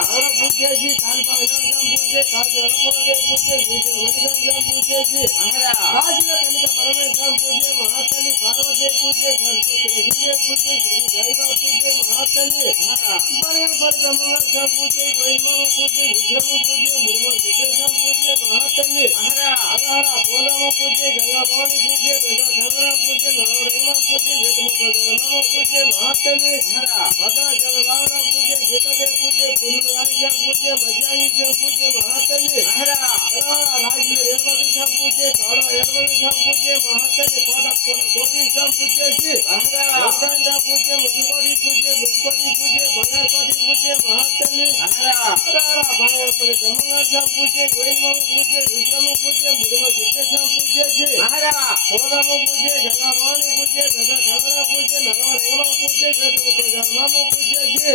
ಅವರ ಪೂಜೆಸಿ ಕಾಲ್ಪ ವಿನಾಶಂ ಪೂಜೆ ಕಾಜು ಅಳಪದೆ ಪೂಜೆ ಮಣಿಗಂಜಂ ಪೂಜೆಸಿ ಕಾಜಿನ ಕನಿಕ ಪರಮೇಶ್ವರಂ ಪೂಜೆ ಮಹಾತಲಿ ಪಾರ್ವತಿ ಪೂಜೆ ಕೃಷ್ಣೇ ಪೂಜೆ ಶ್ರೀ ದೈವ ಪೂಜೆ ಮಹಾತಲಿ ಬರೆಯ ಪರಿಗಮಂಗ ಪೂಜೆ ಗೈಮಂ ಪೂಜೆ ವಿಗ್ರಹ ಪೂಜೆ ಮುರ್ಮ ಸಿದ್ದೇಶಂ ಪೂಜೆ ಮಹಾತಲಿ ಹರ ಪೋಲಮ ಪೂಜೆ ಗಂಗಾಭವಾನಿ ಪೂಜೆ ಬೆದ ಖಮರ ಪೂಜೆ ನವರೇಮ ಪೂಜೆ ವೇದಮ ಪೂಜೆ ಮಹಾತಲಿ ಭದ್ರಾಚಲ ರಾವಣ ಪೂಜೆ ಗೀತದೆ ಪೂಜೆ ಪುರು ರಾಜ ಪೂಜೆ ಮಜ್ಜಾಯಿ ಪೂಜೆ ಮಹಾತಲಿ ರಾಜ ಏರ್ವದ ಪೂಜೆ ತಾಡ ಏರ್ವದ ಪೂಜೆ ಮಹಾತಲಿ ಕೋಟಿ ಪೂಜೆಸಿ ಗೋಕರ್ಣ ಪೂಜೆ ಮುಸುಕೋಟಿ ಪೂಜೆ ಬುಚ್ಕೋಟಿ ಪೂಜೆ ಬಂಗಾರಕೋಟಿ ಪೂಜೆ ಮಹಾತಲಿ ಬಾಣಪುರಿ ಬ್ರಹ್ಮಂಗ ಪೂಜೆ ಗೋಯಿಮ ಪೂಜೆ ವಿಕ್ರಮ ಪೂಜೆ ಮುಡುಮ ಸಿದ್ದೇಶ ಪೂಜೆಸಿ ಸೋಲಮ ಪೂಜೆ ಗಂಗಾಭವಾನಿ ಪೂಜೆ ಗದ ಖಮರ ಪೂಜೆ ನರವ ರೇಮ ಪೂಜೆ ವೇದ ಮುಖ ಪೂಜೆಸಿ